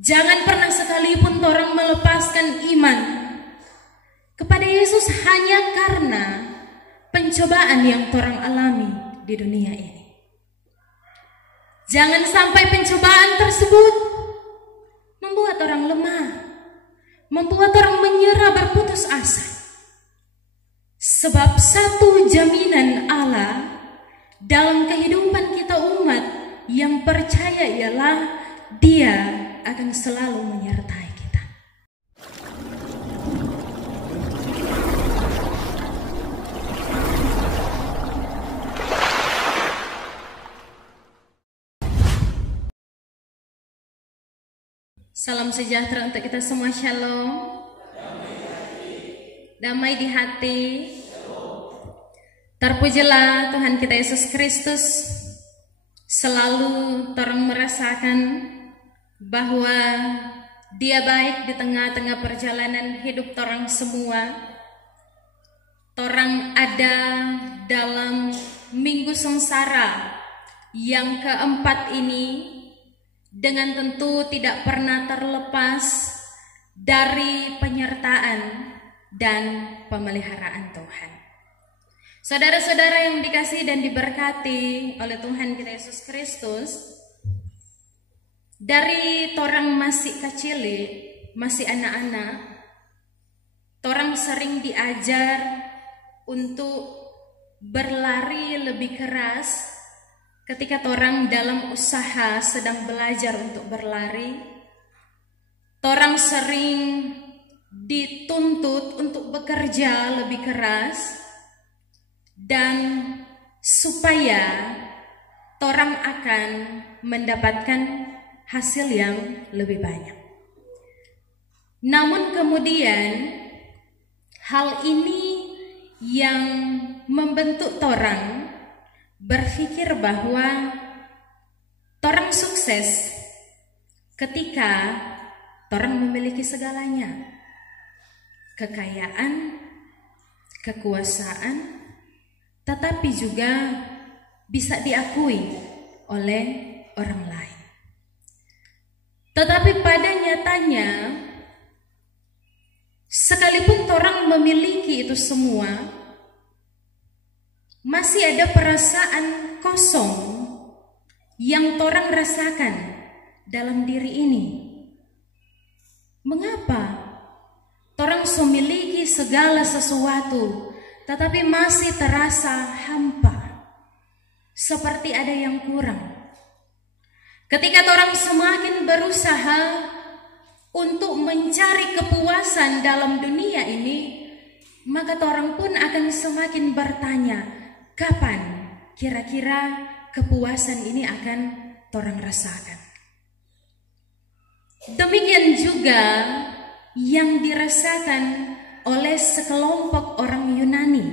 Jangan pernah sekalipun orang melepaskan iman kepada Yesus hanya karena pencobaan yang orang alami di dunia ini. Jangan sampai pencobaan tersebut membuat orang lemah, membuat orang menyerah, berputus asa. Sebab satu jaminan Allah dalam kehidupan kita umat yang percaya ialah Dia akan selalu menyertai kita. Salam sejahtera untuk kita semua, shalom. Damai di hati. Terpujilah Tuhan kita Yesus Kristus. Selalu torang merasakan bahwa Dia baik di tengah-tengah perjalanan hidup torang semua. Torang ada dalam minggu sengsara yang keempat ini, dengan tentu tidak pernah terlepas dari penyertaan dan pemeliharaan Tuhan. Saudara-saudara yang dikasihi dan diberkati oleh Tuhan kita Yesus Kristus, dari torang masih kecil, masih anak-anak, torang sering diajar untuk berlari lebih keras ketika torang dalam usaha sedang belajar untuk berlari. Torang sering dituntut untuk bekerja lebih keras dan supaya torang akan mendapatkan hasil yang lebih banyak. Namun kemudian hal ini yang membentuk torang berpikir bahwa torang sukses ketika torang memiliki segalanya. Kekayaan, kekuasaan, tetapi juga bisa diakui oleh orang lain. Tetapi pada nyatanya, sekalipun torang memiliki itu semua, masih ada perasaan kosong yang torang rasakan dalam diri ini. Mengapa torang memiliki segala sesuatu, tetapi masih terasa hampa, seperti ada yang kurang? Ketika torang semakin berusaha untuk mencari kepuasan dalam dunia ini, maka torang pun akan semakin bertanya, kapan kira-kira kepuasan ini akan torang rasakan? Demikian juga yang dirasakan oleh sekelompok orang Yunani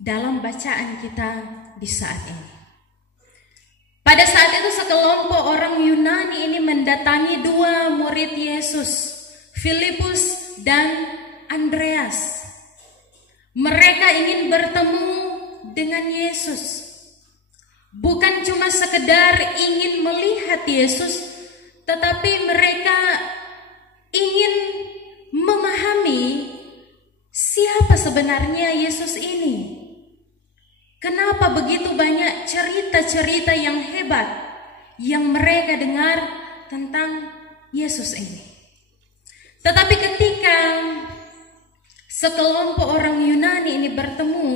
dalam bacaan kita di saat ini. Pada saat itu sekelompok orang Yunani ini mendatangi dua murid Yesus, Filipus dan Andreas. Mereka ingin bertemu dengan Yesus. Bukan cuma sekedar ingin melihat Yesus, tetapi mereka ingin memahami siapa sebenarnya Yesus ini. Kenapa begitu banyak cerita-cerita yang hebat yang mereka dengar tentang Yesus ini. Tetapi ketika sekelompok orang Yunani ini bertemu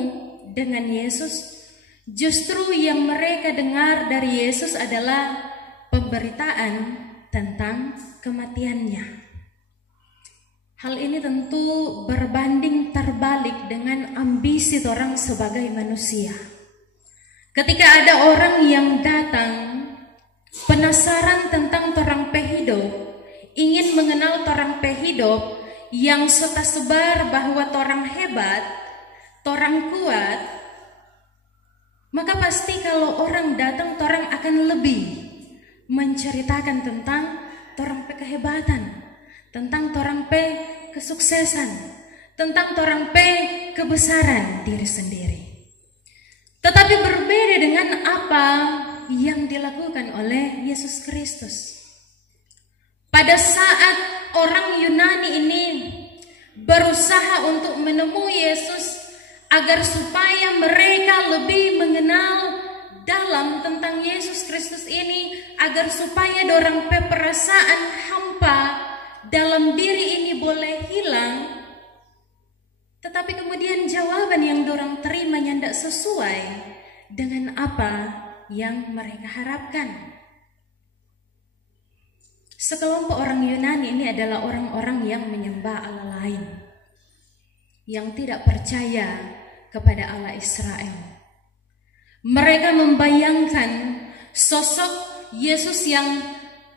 dengan Yesus, justru yang mereka dengar dari Yesus adalah pemberitaan tentang kematiannya. Hal ini tentu berbanding terbalik dengan ambisi orang sebagai manusia. Ketika ada orang yang datang penasaran tentang torang pehidup, ingin mengenal torang pehidup yang suka sebar bahwa torang hebat, torang kuat, maka pasti kalau orang datang torang akan lebih menceritakan tentang torang kehebatan, tentang torang kesuksesan, tentang torang kebesaran diri sendiri. Tetapi berbeda dengan apa yang dilakukan oleh Yesus Kristus. Pada saat orang Yunani ini berusaha untuk menemui Yesus agar supaya mereka lebih mengenal dalam tentang Yesus Kristus ini, agar supaya dorang perasaan hampa dalam diri ini boleh hilang. Tetapi kemudian jawaban yang dorang terima tidak sesuai dengan apa yang mereka harapkan. Sekelompok orang Yunani ini adalah orang-orang yang menyembah Allah lain, yang tidak percaya kepada Allah Israel. Mereka membayangkan sosok Yesus yang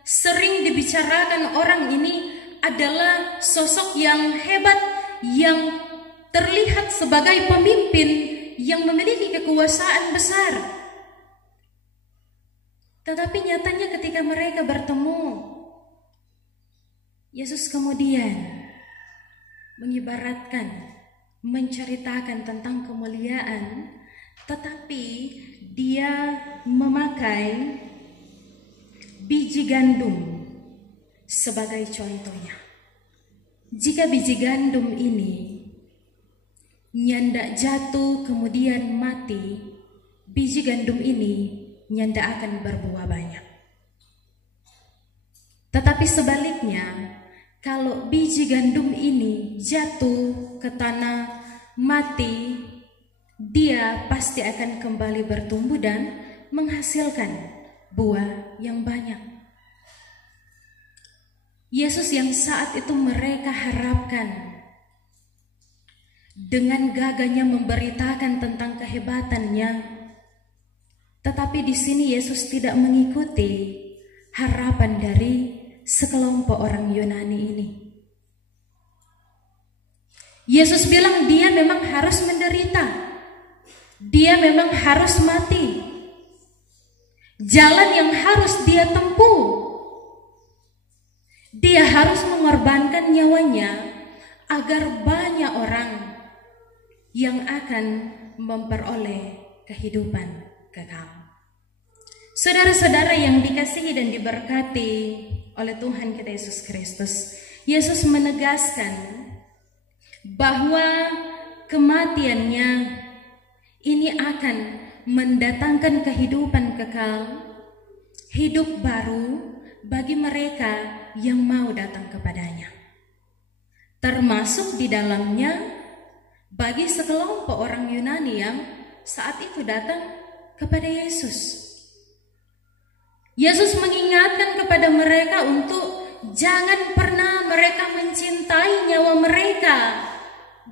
sering dibicarakan orang ini adalah sosok yang hebat, yang terlihat sebagai pemimpin yang memiliki kekuasaan besar. Tetapi nyatanya ketika mereka bertemu, Yesus kemudian mengibaratkan, menceritakan tentang kemuliaan, tetapi dia memakai biji gandum sebagai contohnya. Jika biji gandum ini nyanda jatuh kemudian mati, biji gandum ini nyanda akan berbuah banyak. Tetapi sebaliknya, kalau biji gandum ini jatuh ke tanah mati, dia pasti akan kembali bertumbuh dan menghasilkan buah yang banyak. Yesus yang saat itu mereka harapkan, dengan gagahnya memberitakan tentang kehebatannya, tetapi di sini Yesus tidak mengikuti harapan dari sekelompok orang Yunani ini. Yesus bilang dia memang harus menderita, dia memang harus mati, jalan yang harus dia tempuh, dia harus mengorbankan nyawanya agar banyak orang yang akan memperoleh kehidupan kekal. Saudara-saudara yang dikasihi dan diberkati oleh Tuhan kita Yesus Kristus, Yesus menegaskan bahwa kematiannya ini akan mendatangkan kehidupan kekal, hidup baru bagi mereka yang mau datang kepadanya. Termasuk di dalamnya bagi sekelompok orang Yunani yang saat itu datang kepada Yesus. Yesus mengingatkan kepada mereka untuk jangan pernah mereka mencintai nyawa mereka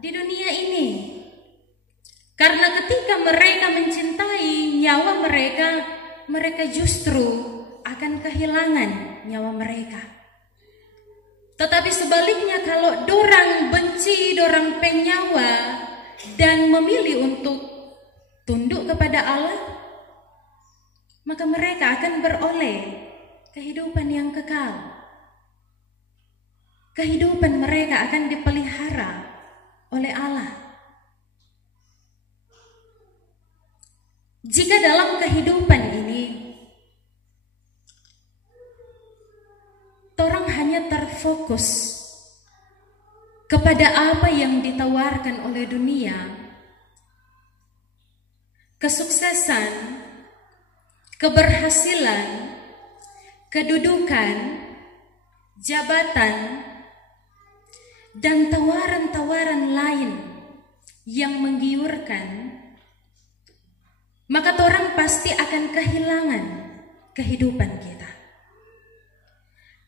di dunia ini. Karena ketika mereka mencintai nyawa mereka, mereka justru akan kehilangan nyawa mereka. Tetapi sebaliknya, kalau dorang benci, dorang penyawa dan memilih untuk tunduk kepada Allah, maka mereka akan beroleh kehidupan yang kekal. Kehidupan mereka akan dipelihara oleh Allah. Jika dalam kehidupan ini orang hanya terfokus kepada apa yang ditawarkan oleh dunia, kesuksesan, keberhasilan, kedudukan, jabatan, dan tawaran-tawaran lain yang menggiurkan, maka orang pasti akan kehilangan kehidupan kita.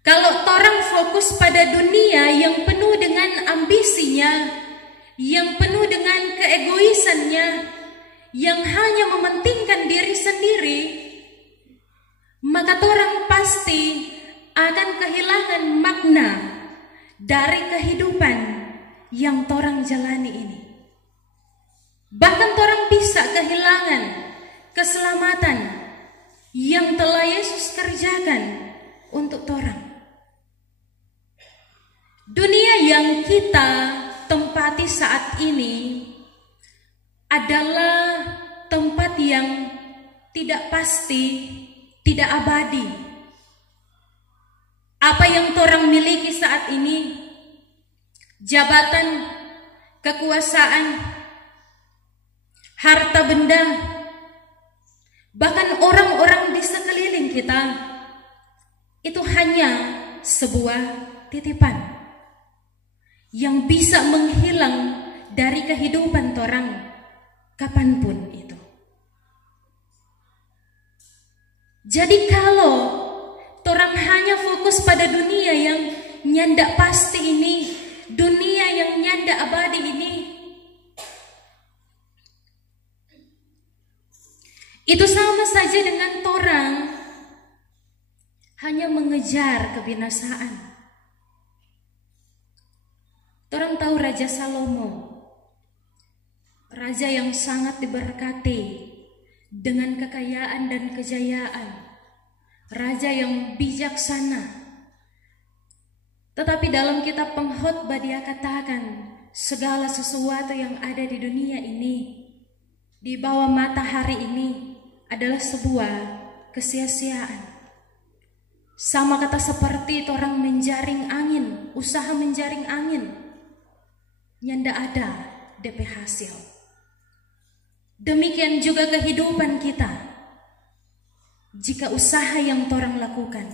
Kalau orang fokus pada dunia yang penuh dengan ambisinya, yang penuh dengan keegoisannya, yang hanya mementingkan diri sendiri, maka orang pasti akan kehilangan makna dari kehidupan yang orang jalani ini. Bahkan orang bisa kehilangan keselamatan yang telah Yesus kerjakan untuk orang. Dunia yang kita tempati saat ini adalah tempat yang tidak pasti, tidak abadi. Apa yang orang miliki saat ini, jabatan, kekuasaan, harta benda, bahkan orang-orang di sekeliling kita, itu hanya sebuah titipan yang bisa menghilang dari kehidupan torang kapanpun itu. Jadi kalau torang hanya fokus pada dunia yang nyanda pasti ini, dunia yang nyanda abadi ini, itu sama saja dengan torang hanya mengejar kebinasaan. Torang tahu Raja Salomo, raja yang sangat diberkati dengan kekayaan dan kejayaan, raja yang bijaksana. Tetapi dalam kitab Pengkhotbah dia katakan, segala sesuatu yang ada di dunia ini, di bawah matahari ini, adalah sebuah kesia-siaan. Sama kata seperti orang menjaring angin, usaha menjaring angin, nyanda ada DP hasil. Demikian juga kehidupan kita. Jika usaha yang torang lakukan,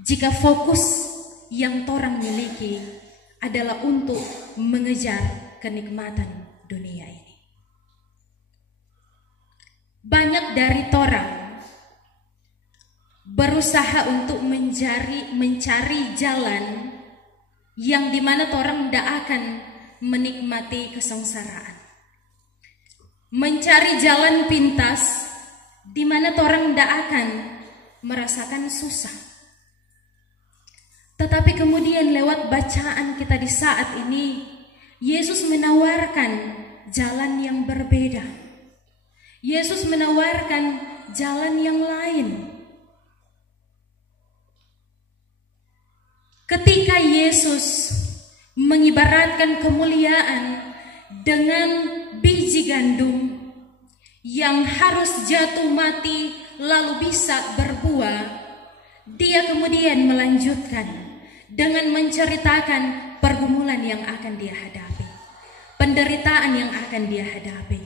jika fokus yang torang miliki adalah untuk mengejar kenikmatan dunia ini. Banyak dari torang berusaha untuk mencari jalan yang dimana torang tidak akan menikmati kesengsaraan, mencari jalan pintas di mana torang tidak akan merasakan susah. Tetapi kemudian lewat bacaan kita di saat ini, Yesus menawarkan jalan yang berbeda. Yesus menawarkan jalan yang lain. Ketika Yesus mengibaratkan kemuliaan dengan biji gandum yang harus jatuh mati lalu bisa berbuah, dia kemudian melanjutkan dengan menceritakan pergumulan yang akan dia hadapi, penderitaan yang akan dia hadapi.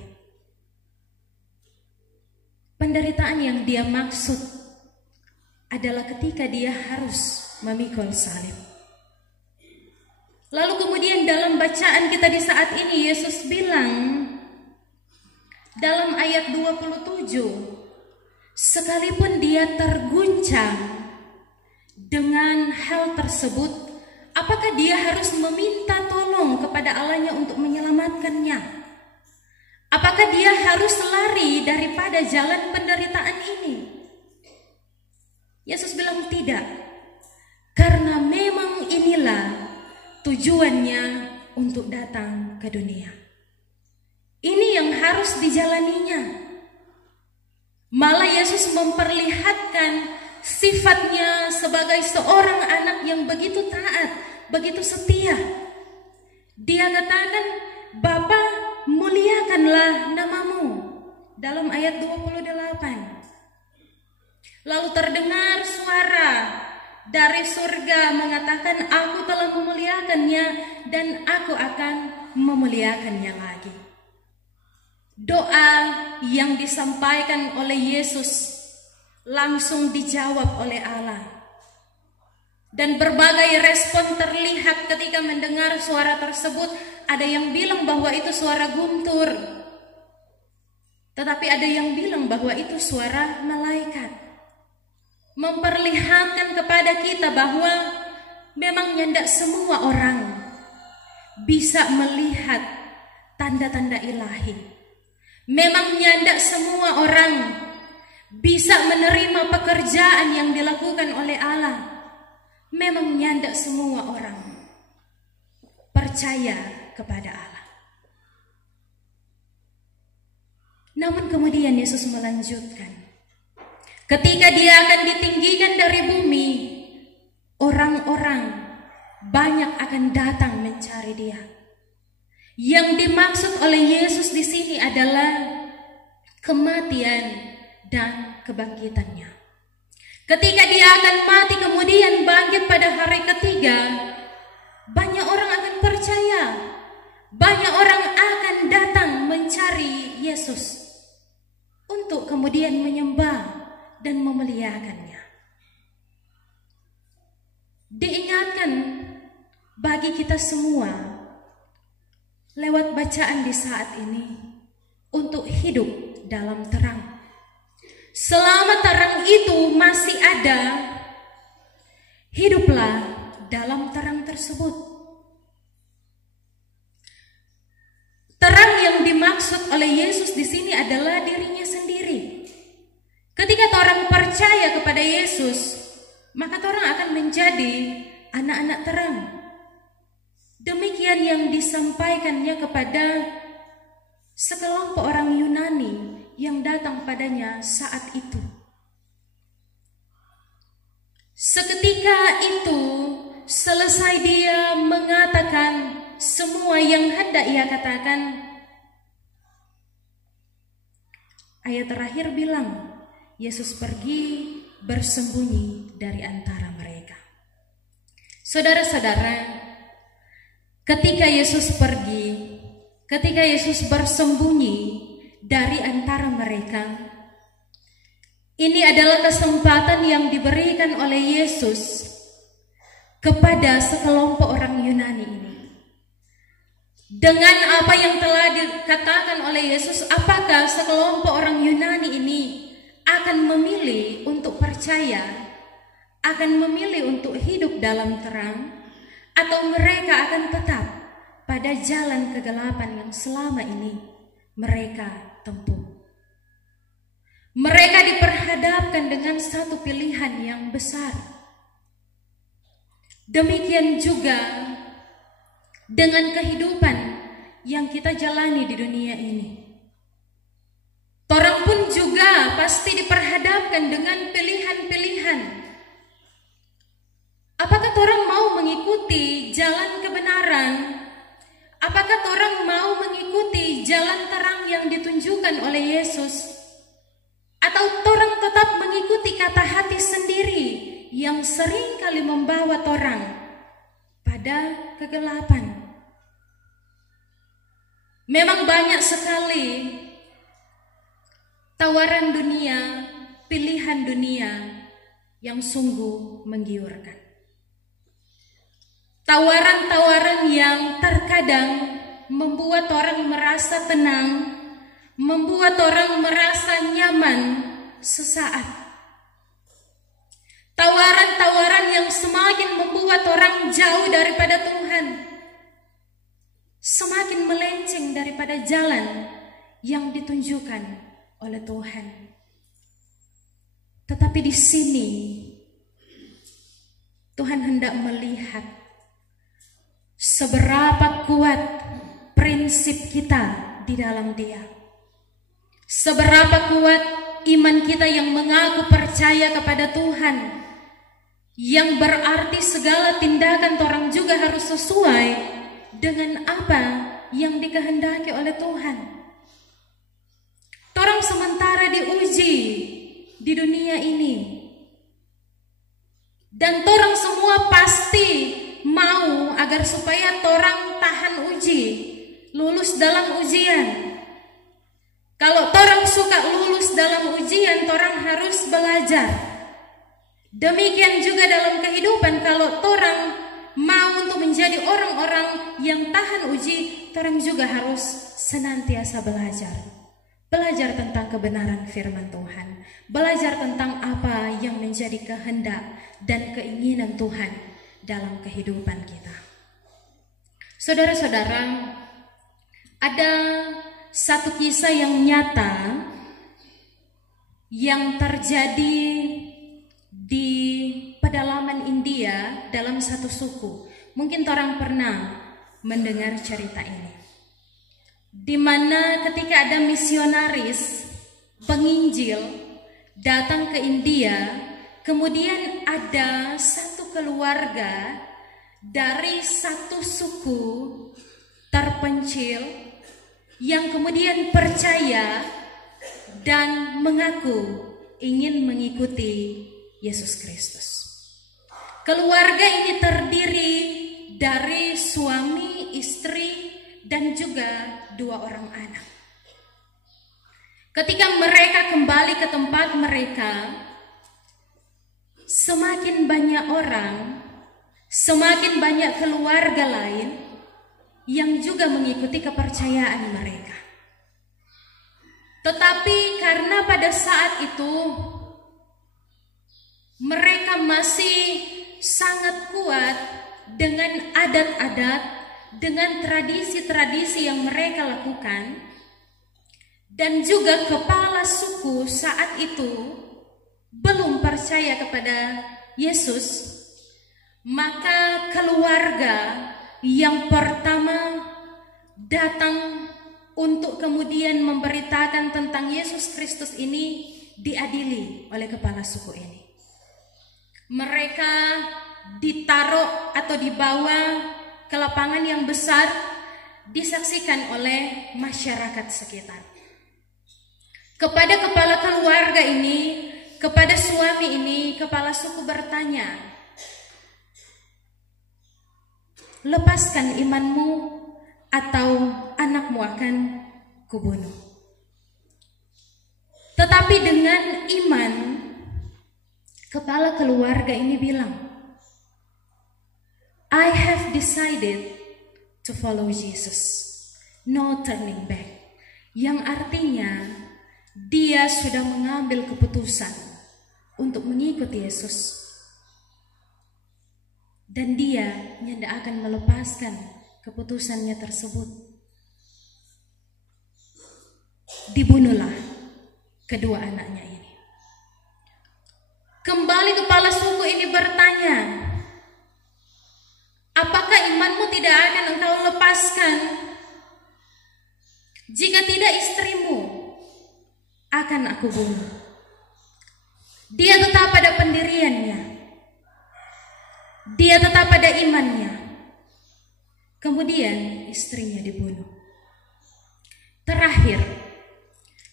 Penderitaan yang dia maksud adalah ketika dia harus memikul salib. Lalu kemudian dalam bacaan kita di saat ini, Yesus bilang dalam ayat 27, sekalipun dia terguncang dengan hal tersebut, apakah dia harus meminta tolong kepada Allahnya untuk menyelamatkannya? Apakah dia harus lari daripada jalan penderitaan ini? Yesus bilang tidak, karena memang inilah tujuannya untuk datang ke dunia. Ini yang harus dijalaninya. Malah Yesus memperlihatkan sifatnya sebagai seorang anak yang begitu taat, begitu setia. Dia katakan, Bapa, muliakanlah namamu, dalam ayat 28. Lalu terdengar suara dari surga mengatakan, aku telah memuliakannya dan aku akan memuliakannya lagi. Doa yang disampaikan oleh Yesus langsung dijawab oleh Allah. Dan berbagai respon terlihat ketika mendengar suara tersebut. Ada yang bilang bahwa itu suara guntur, tetapi ada yang bilang bahwa itu suara malaikat. Memperlihatkan kepada kita bahwa memang nyandak semua orang bisa melihat tanda-tanda ilahi. Memang nyandak semua orang bisa menerima pekerjaan yang dilakukan oleh Allah. Memang nyandak semua orang percaya kepada Allah. Namun kemudian Yesus melanjutkan, ketika dia akan ditinggikan dari bumi, orang-orang banyak akan datang mencari dia. Yang dimaksud oleh Yesus di sini adalah kematian dan kebangkitannya. Ketika dia akan mati kemudian bangkit pada hari ketiga, banyak orang akan datang mencari Yesus untuk kemudian menyembah dan memuliakannya. Diingatkan bagi kita semua lewat bacaan di saat ini untuk hidup dalam terang. Selama terang itu masih ada, hiduplah dalam terang tersebut. Terang yang dimaksud oleh Yesus di sini adalah dirinya sendiri. Ketika orang percaya kepada Yesus, maka orang akan menjadi anak-anak terang. Demikian yang disampaikannya kepada sekelompok orang Yunani yang datang padanya saat itu. Seketika itu, selesai dia mengatakan semua yang hendak ia katakan, ayat terakhir bilang, Yesus pergi bersembunyi dari antara mereka. Saudara-saudara, ketika Yesus pergi, ketika Yesus bersembunyi dari antara mereka, ini adalah kesempatan yang diberikan oleh Yesus kepada sekelompok orang Yunani ini. Dengan apa yang telah dikatakan oleh Yesus, apakah sekelompok orang Yunani ini akan memilih untuk percaya, akan memilih untuk hidup dalam terang, atau mereka akan tetap pada jalan kegelapan yang selama ini mereka tempuh? Mereka diperhadapkan dengan satu pilihan yang besar. Demikian juga dengan kehidupan yang kita jalani di dunia ini. Orang pun juga pasti diperhadapkan dengan pilihan-pilihan. Apakah orang mau mengikuti jalan kebenaran? Apakah orang mau mengikuti jalan terang yang ditunjukkan oleh Yesus? Atau orang tetap mengikuti kata hati sendiri yang sering kali membawa orang pada kegelapan? Memang banyak sekali tawaran dunia, pilihan dunia yang sungguh menggiurkan. Tawaran-tawaran yang terkadang membuat orang merasa tenang, membuat orang merasa nyaman sesaat. Tawaran-tawaran yang semakin membuat orang jauh daripada Tuhan, semakin melenceng daripada jalan yang ditunjukkan oleh Tuhan. Tetapi di sini Tuhan hendak melihat seberapa kuat prinsip kita di dalam Dia. Seberapa kuat iman kita yang mengaku percaya kepada Tuhan, yang berarti segala tindakan orang juga harus sesuai dengan apa yang dikehendaki oleh Tuhan. Orang sementara diuji di dunia ini, dan orang semua pasti mau agar supaya orang tahan uji, lulus dalam ujian. Kalau orang suka lulus dalam ujian, orang harus belajar. Demikian juga dalam kehidupan, kalau orang mau untuk menjadi orang-orang yang tahan uji, orang juga harus senantiasa belajar. Belajar tentang kebenaran firman Tuhan, belajar tentang apa yang menjadi kehendak dan keinginan Tuhan dalam kehidupan kita. Saudara-saudara, ada satu kisah yang nyata yang terjadi di pedalaman India dalam satu suku. Mungkin orang pernah mendengar cerita ini, di mana ketika ada misionaris penginjil datang ke India, kemudian ada satu keluarga dari satu suku terpencil yang kemudian percaya dan mengaku ingin mengikuti Yesus Kristus. Keluarga ini terdiri dari suami, istri, dan dan juga 2 orang anak. Ketika mereka kembali ke tempat mereka, semakin banyak orang, semakin banyak keluarga lain yang juga mengikuti kepercayaan mereka. Tetapi karena pada saat itu mereka masih sangat kuat dengan adat-adat, dengan tradisi-tradisi yang mereka lakukan, dan juga kepala suku saat itu belum percaya kepada Yesus, maka keluarga yang pertama datang untuk kemudian memberitakan tentang Yesus Kristus ini diadili oleh kepala suku ini. Mereka ditaruh atau dibawa ke lapangan yang besar, disaksikan oleh masyarakat sekitar. Kepada kepala keluarga ini, kepada suami ini, kepala suku bertanya, lepaskan imanmu atau anakmu akan kubunuh. Tetapi dengan iman, kepala keluarga ini bilang, I have decided to follow Jesus, no turning back. Yang artinya dia sudah mengambil keputusan untuk mengikuti Yesus. Dan dia tidak akan melepaskan keputusannya tersebut. Dibunuhlah kedua anaknya ini. Kembali kepala suku ini bertanya, apakah imanmu tidak akan engkau lepaskan? Jika tidak, istrimu akan aku bunuh. Dia tetap pada pendiriannya. Dia tetap pada imannya. Kemudian istrinya dibunuh. Terakhir,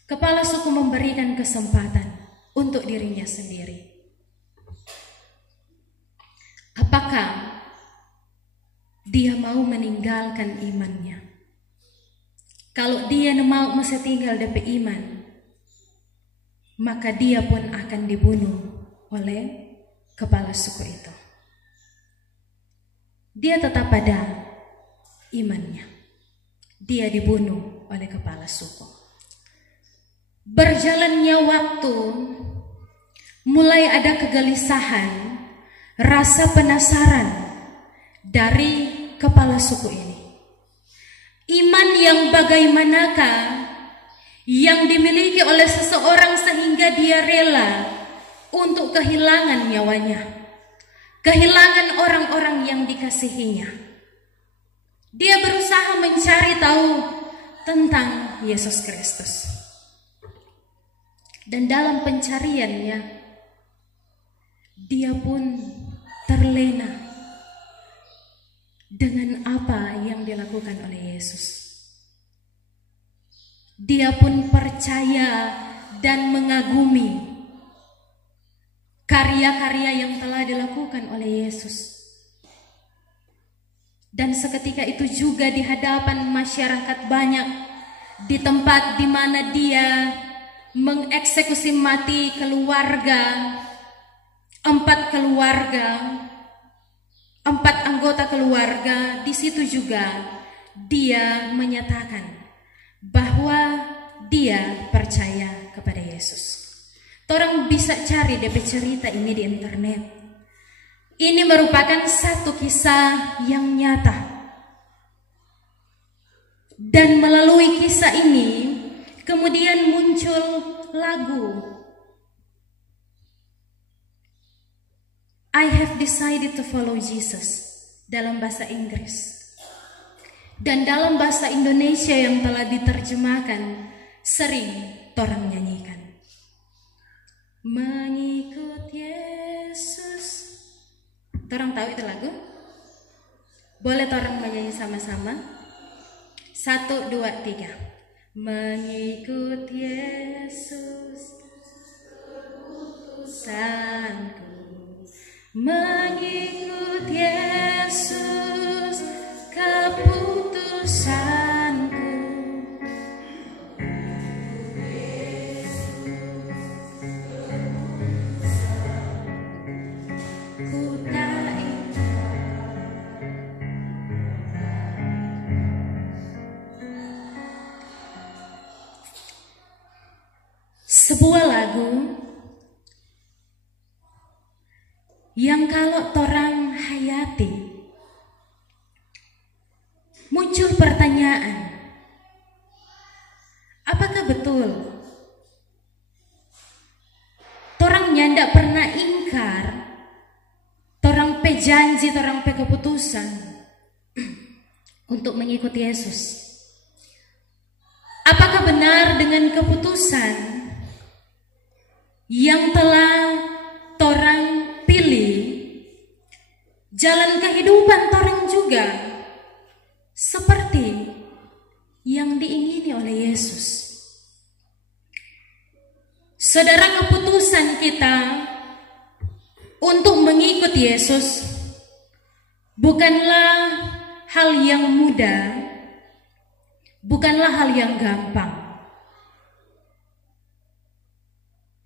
kepala suku memberikan kesempatan untuk dirinya sendiri. Apakah dia mau meninggalkan imannya? Kalau dia mau masih tinggal DP iman, maka dia pun akan dibunuh oleh kepala suku itu. Dia tetap pada imannya. Dia dibunuh oleh kepala suku. Berjalannya waktu, mulai ada kegelisahan, rasa penasaran dari kepala suku ini. Iman yang bagaimanakah yang dimiliki oleh seseorang sehingga dia rela untuk kehilangan nyawanya, kehilangan orang-orang yang dikasihinya. Dia berusaha mencari tahu tentang Yesus Kristus. Dan dalam pencariannya, dia pun terlena dengan apa yang dilakukan oleh Yesus. Dia pun percaya dan mengagumi karya-karya yang telah dilakukan oleh Yesus. Dan seketika itu juga di hadapan masyarakat banyak, di tempat di mana dia mengeksekusi mati keluarga, 4 anggota keluarga, di situ juga dia menyatakan bahwa dia percaya kepada Yesus. Orang bisa cari DP cerita ini di internet. Ini merupakan satu kisah yang nyata. Dan melalui kisah ini kemudian muncul lagu I have decided to follow Jesus dalam bahasa Inggris. Dan dalam bahasa Indonesia yang telah diterjemahkan sering orang nyanyikan. Mengikut Yesus. Orang tahu itu lagu? Boleh orang menyanyi sama-sama? 1, 2, 3. Mengikut Yesus keputusanku. Mengikut Yesus keputusan. sebuah lagu yang kalau torang hayati muncul pertanyaan, apakah betul torang nyandak pernah ingkar, torang pe janji, torang pe keputusan untuk mengikuti Yesus? Apakah benar dengan keputusan yang telah torang pilih, jalan kehidupan torang juga seperti yang diingini oleh Yesus? Saudara, keputusan kita untuk mengikuti Yesus bukanlah hal yang mudah, bukanlah hal yang gampang.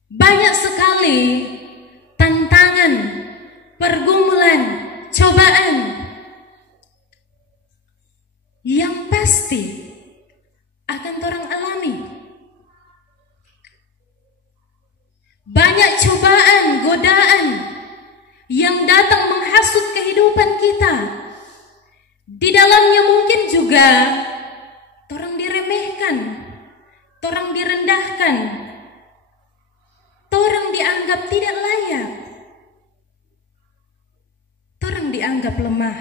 Banyak sekali tantangan, pergumulan, cobaan yang pasti akan orang alami. Banyak cobaan, godaan yang datang menghasut kehidupan kita. Di dalamnya mungkin juga orang diremehkan, orang direndahkan, orang dianggap tidak layak, orang dianggap lemah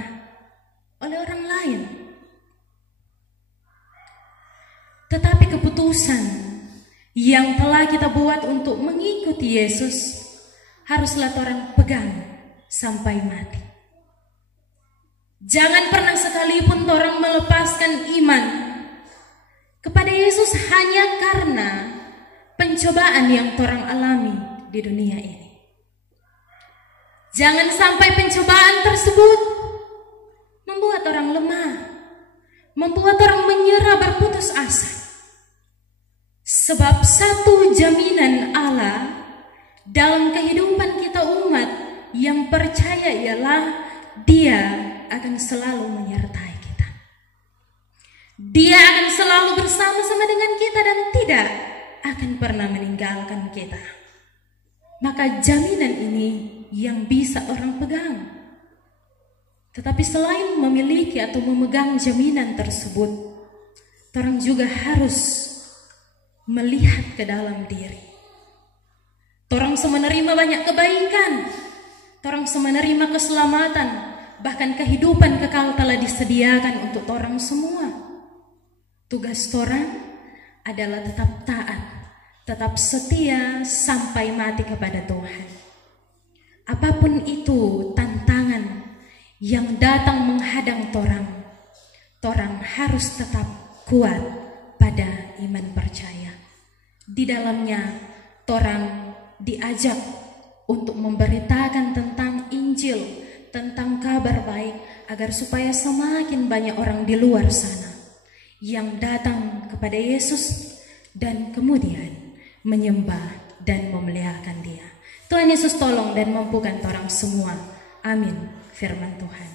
oleh orang lain. Tetapi keputusan yang telah kita buat untuk mengikuti Yesus haruslah orang pegang sampai mati. Jangan pernah sekalipun orang melepaskan iman kepada Yesus hanya karena pencobaan yang orang alami di dunia ini. Jangan sampai pencobaan tersebut membuat orang lemah, membuat orang menyerah, berputus asa. Sebab satu jaminan Allah dalam kehidupan kita umat yang percaya ialah Dia akan selalu menyertai kita. Dia akan selalu bersama-sama dengan kita dan tidak akan pernah meninggalkan kita. Maka jaminan ini yang bisa orang pegang. Tetapi selain memiliki atau memegang jaminan tersebut, orang juga harus melihat ke dalam diri. Orang menerima banyak kebaikan, orang menerima keselamatan, bahkan kehidupan kekal telah disediakan untuk orang semua. Tugas orang adalah tetap taat, tetap setia sampai mati kepada Tuhan. Apapun itu tantangan yang datang menghadang orang harus tetap kuat pada iman percaya. Di dalamnya orang diajak untuk memberitakan tentang Injil, tentang kabar baik, agar supaya semakin banyak orang di luar sana yang datang kepada Yesus dan kemudian menyembah dan memuliakan Dia. Tuhan Yesus tolong dan mampukan orang semua. Amin. Firman Tuhan.